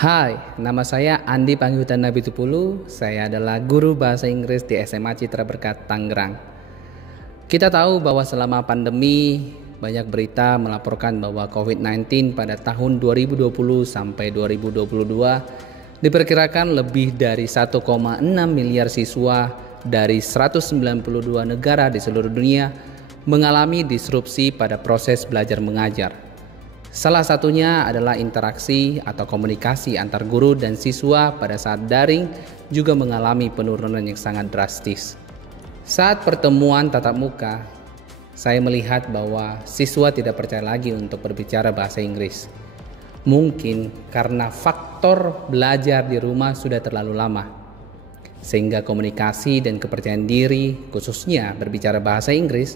Hai, nama saya Andi Panggiutan Nabitupulu. Saya adalah guru bahasa Inggris di SMA Citra Berkat Tangerang. Kita tahu bahwa selama pandemi banyak berita melaporkan bahwa COVID-19 pada tahun 2020 sampai 2022 diperkirakan lebih dari 1,6 miliar siswa dari 192 negara di seluruh dunia mengalami disrupsi pada proses belajar mengajar. Salah satunya adalah interaksi atau komunikasi antar guru dan siswa pada saat daring juga mengalami penurunan yang sangat drastis. Saat pertemuan tatap muka, saya melihat bahwa siswa tidak percaya lagi untuk berbicara bahasa Inggris. Mungkin karena faktor belajar di rumah sudah terlalu lama, sehingga komunikasi dan kepercayaan diri, khususnya berbicara bahasa Inggris,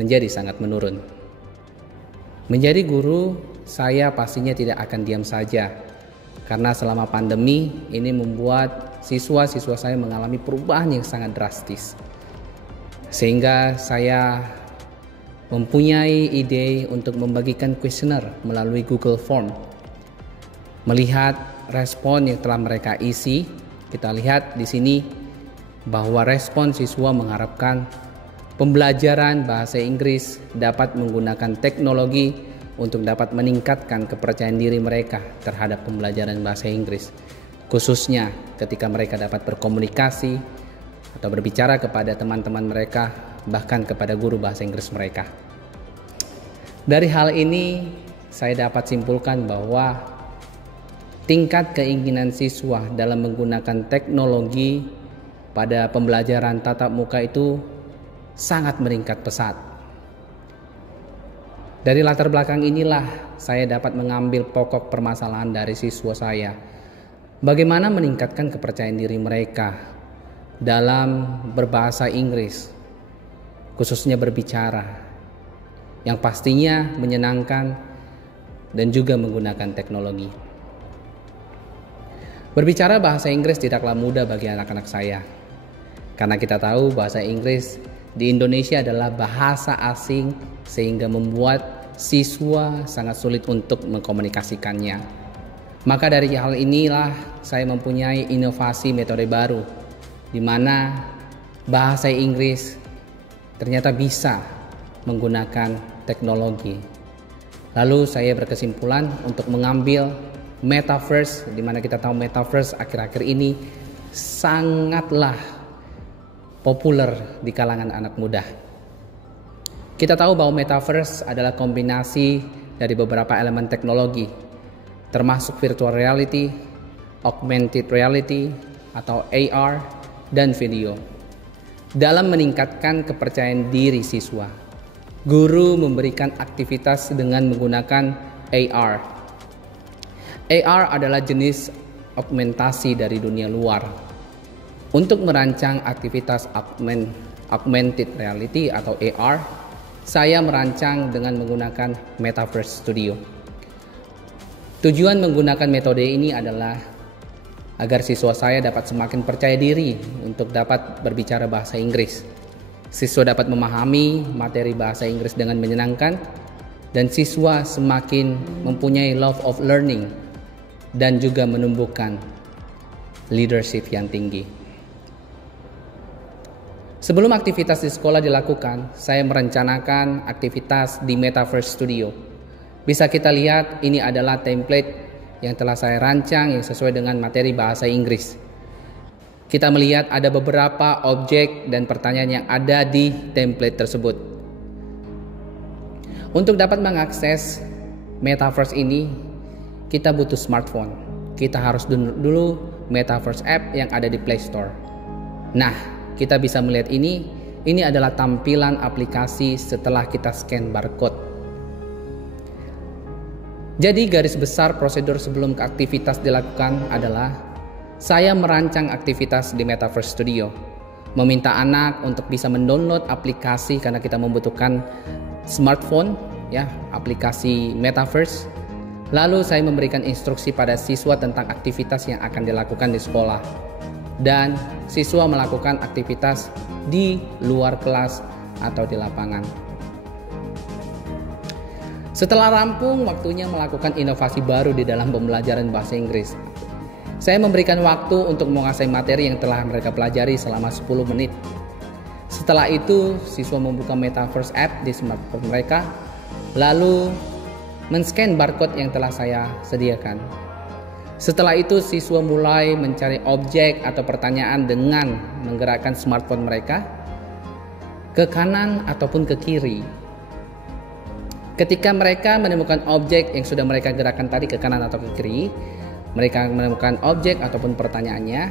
menjadi sangat menurun. Menjadi guru, saya pastinya tidak akan diam saja, karena selama pandemi ini membuat siswa-siswa saya mengalami perubahan yang sangat drastis. Sehingga saya mempunyai ide untuk membagikan kuesioner melalui Google Form. Melihat respon yang telah mereka isi, kita lihat di sini bahwa respon siswa mengharapkan pembelajaran bahasa Inggris dapat menggunakan teknologi untuk dapat meningkatkan kepercayaan diri mereka terhadap pembelajaran bahasa Inggris, khususnya ketika mereka dapat berkomunikasi atau berbicara kepada teman-teman mereka, bahkan kepada guru bahasa Inggris mereka. Dari hal ini, saya dapat simpulkan bahwa tingkat keinginan siswa dalam menggunakan teknologi pada pembelajaran tatap muka itu sangat meningkat pesat. Dari latar belakang inilah saya dapat mengambil pokok permasalahan dari siswa saya. Bagaimana meningkatkan kepercayaan diri mereka dalam berbahasa Inggris, khususnya berbicara, yang pastinya menyenangkan dan juga menggunakan teknologi. Berbicara bahasa Inggris tidaklah mudah bagi anak-anak saya, karena kita tahu bahasa Inggris di Indonesia adalah bahasa asing sehingga membuat siswa sangat sulit untuk mengkomunikasikannya. Maka dari hal inilah saya mempunyai inovasi metode baru di mana bahasa Inggris ternyata bisa menggunakan teknologi. Lalu saya berkesimpulan untuk mengambil Metaverse, di mana kita tahu Metaverse akhir-akhir ini sangatlah populer di kalangan anak muda. Kita tahu bahwa Metaverse adalah kombinasi dari beberapa elemen teknologi, termasuk virtual reality, augmented reality atau AR, dan video. Dalam meningkatkan kepercayaan diri siswa, guru memberikan aktivitas dengan menggunakan AR. AR adalah jenis augmentasi dari dunia luar. Untuk merancang aktivitas augmented reality atau AR, saya merancang dengan menggunakan Metaverse Studio. Tujuan menggunakan metode ini adalah agar siswa saya dapat semakin percaya diri untuk dapat berbicara bahasa Inggris. Siswa dapat memahami materi bahasa Inggris dengan menyenangkan, dan siswa semakin mempunyai love of learning dan juga menumbuhkan leadership yang tinggi. Sebelum aktivitas di sekolah dilakukan, saya merencanakan aktivitas di Metaverse Studio. Bisa kita lihat, ini adalah template yang telah saya rancang yang sesuai dengan materi bahasa Inggris. Kita melihat ada beberapa objek dan pertanyaan yang ada di template tersebut. Untuk dapat mengakses Metaverse ini, kita butuh smartphone. Kita harus dulu Metaverse app yang ada di Play Store. Nah, kita bisa melihat ini adalah tampilan aplikasi setelah kita scan barcode. Jadi garis besar prosedur sebelum aktivitas dilakukan adalah saya merancang aktivitas di Metaverse Studio, meminta anak untuk bisa mendownload aplikasi karena kita membutuhkan smartphone, ya, aplikasi Metaverse. Lalu saya memberikan instruksi pada siswa tentang aktivitas yang akan dilakukan di sekolah. Dan siswa melakukan aktivitas di luar kelas atau di lapangan. Setelah rampung, waktunya melakukan inovasi baru di dalam pembelajaran bahasa Inggris. Saya memberikan waktu untuk menguasai materi yang telah mereka pelajari selama 10 menit. Setelah itu, siswa membuka Metaverse app di smartphone mereka, lalu men-scan barcode yang telah saya sediakan. Setelah itu, siswa mulai mencari objek atau pertanyaan dengan menggerakkan smartphone mereka ke kanan ataupun ke kiri. Ketika mereka menemukan objek yang sudah mereka gerakkan tadi ke kanan atau ke kiri, mereka menemukan objek ataupun pertanyaannya,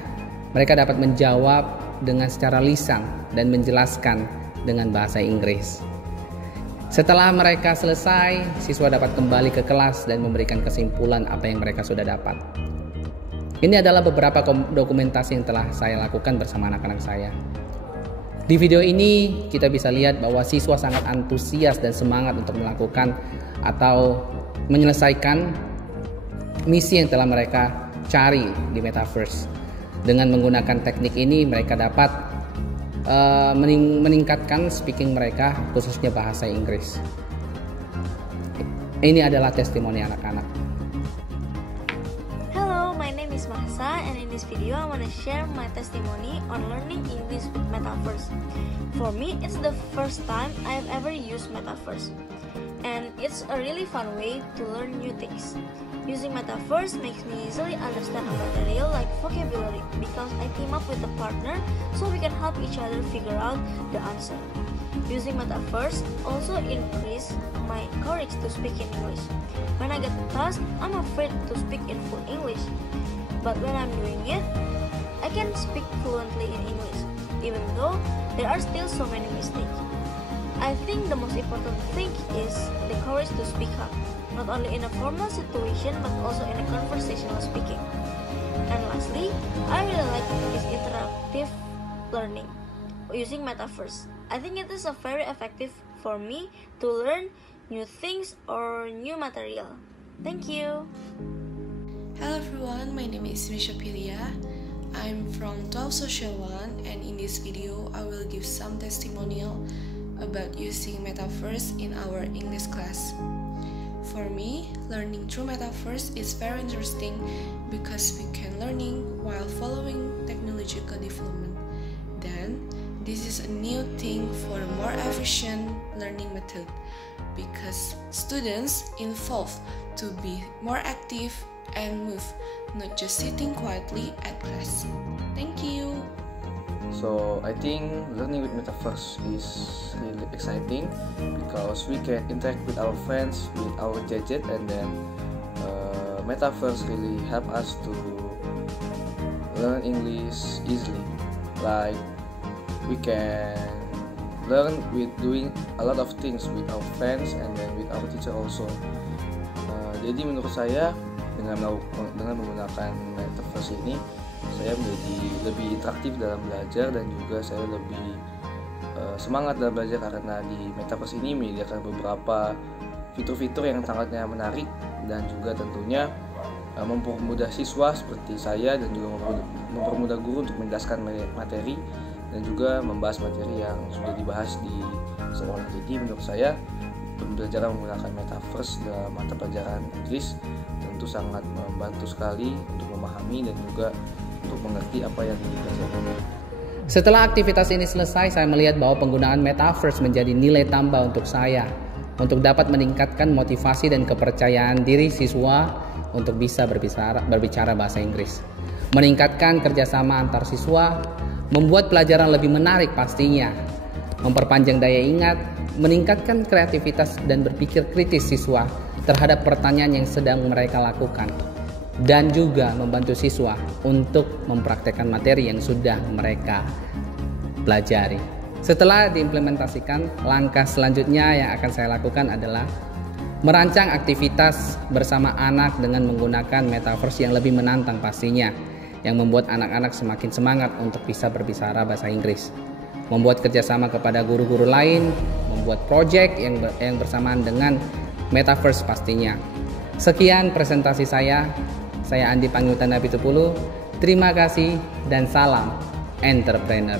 mereka dapat menjawab dengan secara lisan dan menjelaskan dengan bahasa Inggris. Setelah mereka selesai, siswa dapat kembali ke kelas dan memberikan kesimpulan apa yang mereka sudah dapat. Ini adalah beberapa dokumentasi yang telah saya lakukan bersama anak-anak saya. Di video ini kita bisa lihat bahwa siswa sangat antusias dan semangat untuk melakukan atau menyelesaikan misi yang telah mereka cari di Metaverse. Dengan menggunakan teknik ini mereka dapat meningkatkan speaking mereka, khususnya bahasa Inggris. Ini adalah testimoni anak-anak. Hello, my name is Mahsa, and in this video I want to share my testimony on learning English with Metaverse. For me, it's the first time I have ever used Metaverse, and it's a really fun way to learn new things. Using Metaverse makes me easily understand a material like vocabulary because I team up with a partner so we can help each other figure out the answer. Using Metaverse also increase my courage to speak in English. When I get tasked, I'm afraid to speak in full English. But when I'm doing it, I can speak fluently in English, even though there are still so many mistakes. I think the most important thing is the courage to speak up, not only in a formal situation but also in a conversational speaking. And lastly, I really like this interactive learning using Metaverse. I think it is a very effective for me to learn new things or new material. Thank you. Hello everyone, my name is Misha Pilia. I'm from 12 Social 1, and in this video I will give some testimonial about using Metaverse in our English class. For me, learning through Metaverse is very interesting because we can learning while following technological development. Then, this is a new thing for a more efficient learning method because students involved to be more active and move, not just sitting quietly at class. Thank you. So I think learning with Metaverse is really exciting because we can interact with our friends with our gadget, and then Metaverse really help us to learn English easily. Like we can learn with doing a lot of things with our friends and then with our teacher also. Jadi menurut saya dengan menggunakan Metaverse ini, saya menjadi lebih interaktif dalam belajar dan juga saya lebih semangat dalam belajar karena di Metaverse ini menyediakan beberapa fitur-fitur yang sangatnya menarik dan juga tentunya mempermudah siswa seperti saya dan juga mempermudah guru untuk menjelaskan materi dan juga membahas materi yang sudah dibahas di sekolah. Jadi menurut saya pembelajaran menggunakan Metaverse dalam mata pelajaran Inggris tentu sangat membantu sekali untuk memahami dan juga untuk mengerti apa yang dipelajari. Setelah aktivitas ini selesai, saya melihat bahwa penggunaan Metaverse menjadi nilai tambah untuk saya untuk dapat meningkatkan motivasi dan kepercayaan diri siswa untuk bisa berbicara bahasa Inggris, meningkatkan kerjasama antar siswa, membuat pelajaran lebih menarik pastinya, memperpanjang daya ingat, meningkatkan kreativitas dan berpikir kritis siswa terhadap pertanyaan yang sedang mereka lakukan, dan juga membantu siswa untuk mempraktekkan materi yang sudah mereka pelajari. Setelah diimplementasikan, langkah selanjutnya yang akan saya lakukan adalah merancang aktivitas bersama anak dengan menggunakan Metaverse yang lebih menantang pastinya, yang membuat anak-anak semakin semangat untuk bisa berbicara bahasa Inggris, membuat kerjasama kepada guru-guru lain, membuat project yang bersamaan dengan Metaverse pastinya. Sekian presentasi saya Andi Pangyutana Bitupulu. Terima kasih dan salam entrepreneur.